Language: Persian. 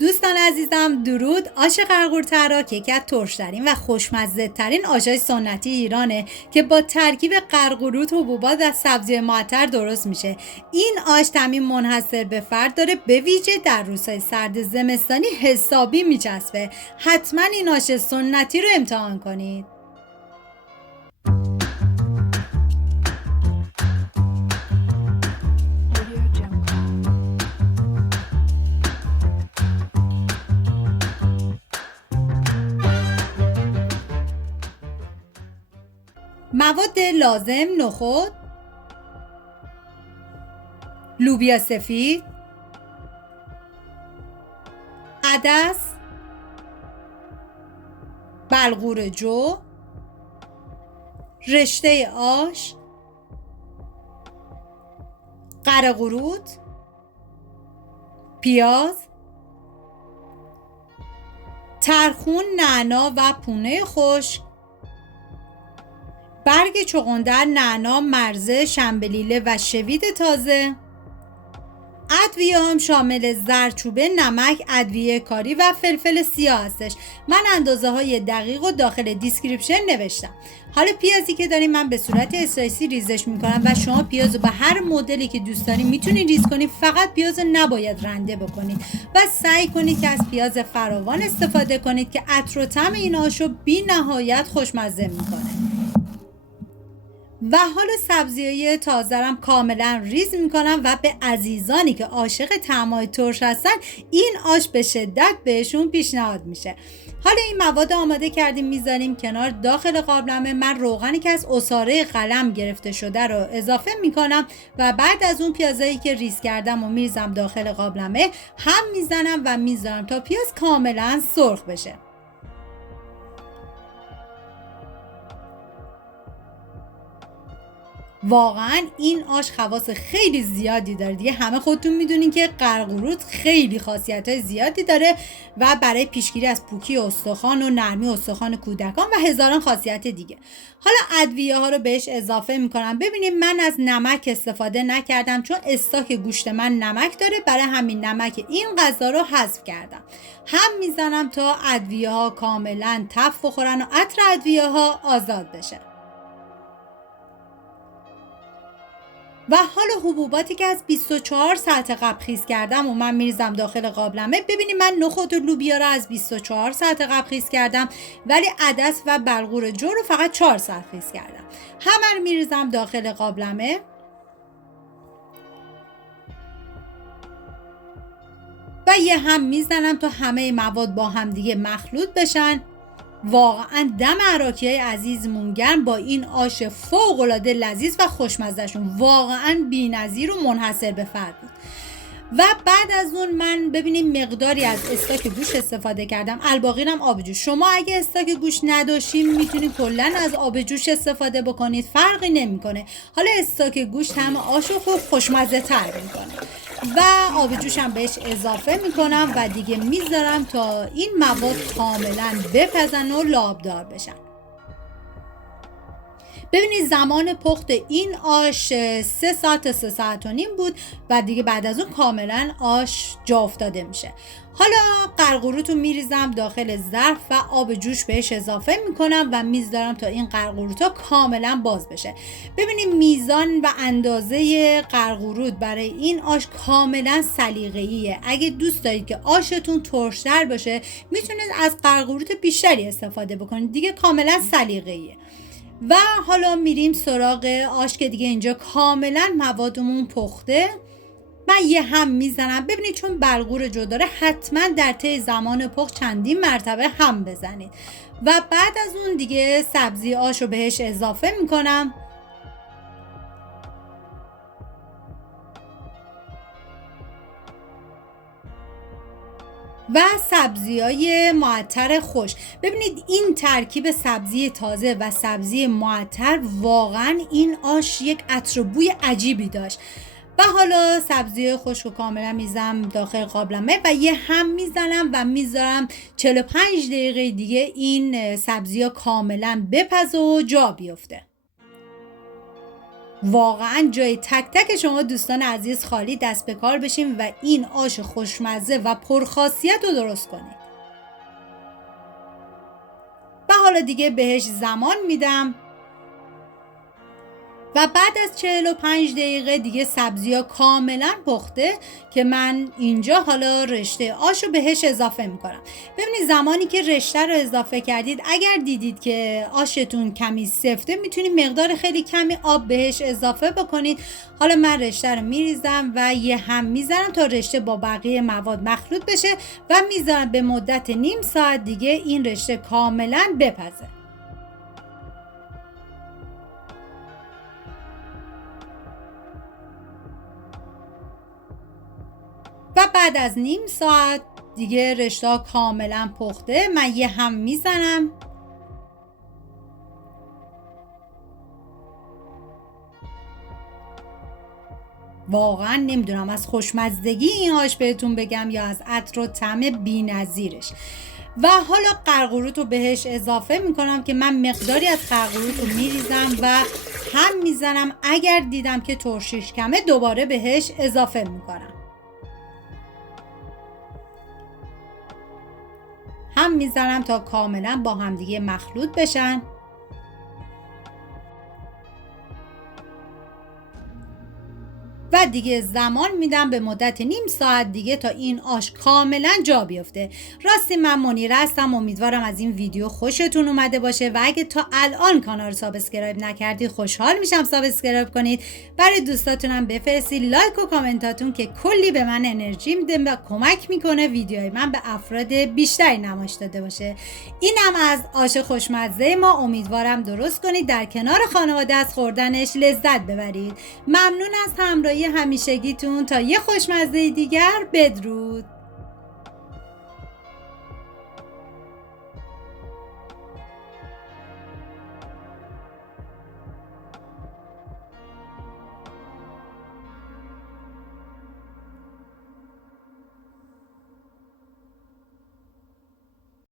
دوستان عزیزم درود. آش قرقور ترا یکی از ترش‌ترین و خوشمزه ترین آش‌های سنتی ایرانه که با ترکیب قرقروت، حبوبات و سبزی معطر درست میشه. این آش طعمی منحصر به فرد داره، به ویژه در روزهای سرد زمستانی حسابی میچسبه. حتما این آش سنتی رو امتحان کنید. مواد لازم: نخود، لوبیا سفید، عدس، بلغور جو، رشته آش، قرقروت، پیاز، ترخون، نعنا و پونه خشک، برگ چغندر، نعنا، مرزه، شنبلیله و شوید تازه. ادویه هم شامل زردچوبه، نمک، ادویه کاری و فلفل سیاه هستش. من اندازه های دقیق و داخل دیسکریپشن نوشتم. حالا پیازی که داریم من به صورت اسلایسی ریزش میکنم و شما پیازو به هر مدلی که دوست دارین میتونید ریز کنید، فقط پیازو نباید رنده بکنید و سعی کنید که از پیاز فراوان استفاده کنید که عطر و طعم این آشو بی نهایت خوشمزه میکنه. و حالا سبزی‌های تازه‌رم کاملا ریز میکنم و به عزیزانی که عاشق طعم‌های ترش هستن این آش به شدت بهشون پیشنهاد میشه. حالا این مواد آماده کردیم میذاریم کنار. داخل قابلمه من روغنی که از عصاره قلم گرفته شده رو اضافه میکنم و بعد از اون پیازایی که ریز کردم و میریزم داخل قابلمه، هم میزنم و میذارم تا پیاز کاملا سرخ بشه. واقعا این آش خواص خیلی زیادی داره دیگه. همه خودتون میدونین که قرقروت خیلی خاصیت‌های زیادی داره و برای پیشگیری از پوکی استخوان و نرمی استخوان کودکان و هزاران خاصیت دیگه. حالا ادویه ها رو بهش اضافه میکنم. ببینید من از نمک استفاده نکردم چون استاک گوشت من نمک داره، برای همین نمک این غذا رو حذف کردم. هم میزنم تا ادویه ها کاملا تف بخورن و عطر ادویه ها آزاد بشه. و حالا حبوباتی که از 24 ساعت قبل خیس کردم و من میریزم داخل قابلمه. ببینید من نخود و لوبیا رو از 24 ساعت قبل خیس کردم، ولی عدس و بلغور جو رو فقط 4 ساعت خیس کردم. همه رو میریزم داخل قابلمه و یه هم میزنم تا همه مواد با هم دیگه مخلوط بشن. واقعا دم عراقی‌های عزیزمون گرم با این آش فوق‌العاده لذیذ و خوشمزه‌شون واقعا بی‌نظیر و منحصر به فرد بود. و بعد از اون من ببینیم مقداری از استاک گوشت استفاده کردم، الباقی هم آب جوش. شما اگه استاک گوشت نداشتین میتونید کلا از آب جوش استفاده بکنید، فرقی نمیکنه. حالا استاک گوشت هم آشو خوب خوشمزه تر میکنه و آب جوش هم بهش اضافه میکنم و دیگه میذارم تا این مواد کاملا بپزن و لابدار بشن. ببینید زمان پخت این آش 3 ساعت تا 3 ساعت و نیم بود و دیگه بعد از اون کاملا آش جا افتاده میشه. حالا قرقروت رو میریزم داخل ظرف و آب جوش بهش اضافه میکنم و میذارم تا این قرقروت ها کاملا باز بشه. ببینید میزان و اندازه قرقروت برای این آش کاملا سلیقه‌ایه. اگه دوست دارید که آشتون ترش‌تر باشه میتونید از قرقروت بیشتری استفاده بکنید، دیگه کاملا سلیقه‌ایه. و حالا میریم سراغ آش که دیگه اینجا کاملا موادمون پخته. من یه هم میزنم. ببینید چون بلغور جو داره حتما در طی زمان پخت چندین مرتبه هم بزنید و بعد از اون دیگه سبزی آش رو بهش اضافه میکنم و سبزی‌های معطر خوش. ببینید این ترکیب سبزی تازه و سبزی معطر واقعا این آش یک عطر و بوی عجیبی داشت. و حالا سبزی خشک رو کاملا میزنم داخل قابلمه و یه هم میزنم و میذارم 45 دقیقه دیگه این سبزی ها کاملا بپزه و جا بیفته. واقعا جای تک تک شما دوستان عزیز خالی، دست به کار بشین و این آش خوشمزه و پرخاصیت رو درست کنید. و حالا دیگه بهش زمان میدم و بعد از 45 دقیقه دیگه سبزی ها کاملا پخته که من اینجا حالا رشته آش رو بهش اضافه میکنم. ببینید زمانی که رشته رو اضافه کردید، اگر دیدید که آشتون کمی سفته، میتونید مقدار خیلی کمی آب بهش اضافه بکنید. حالا من رشته رو میریزم و یه هم میزنم تا رشته با بقیه مواد مخلوط بشه و میذارم به مدت نیم ساعت دیگه این رشته کاملا بپزه. و بعد از نیم ساعت دیگه رشته کاملا پخته، من یه هم میزنم واقعا نمیدونم از خوشمزدگی این آش بهتون بگم یا از عطر و طعم بی‌نظیرش. و حالا قرقروت رو بهش اضافه میکنم که من مقداری از قرقروت رو میریزم و هم میزنم. اگر دیدم که ترشیش کمه دوباره بهش اضافه میکنم. هم میزنم تا کاملا با همدیگه مخلوط بشن. و دیگه زمان میدم به مدت نیم ساعت دیگه تا این آش کاملا جا بیفته. راستی من منیره هستم، امیدوارم از این ویدیو خوشتون اومده باشه و اگه تا الان کانال رو سابسکرایب نکردی خوشحال میشم سابسکرایب کنید. برای دوستاتونم بفرستید لایک و کامنتاتون که کلی به من انرژی میده و کمک میکنه ویدیوهای من به افراد بیشتری نمایش داده باشه. اینم از آش خوشمزه ما، امیدوارم درست کنید، در کنار خانواده از خوردنش لذت ببرید. ممنون از همراهی همیشگیتون. تا یه خوشمزه دیگر، بدرود.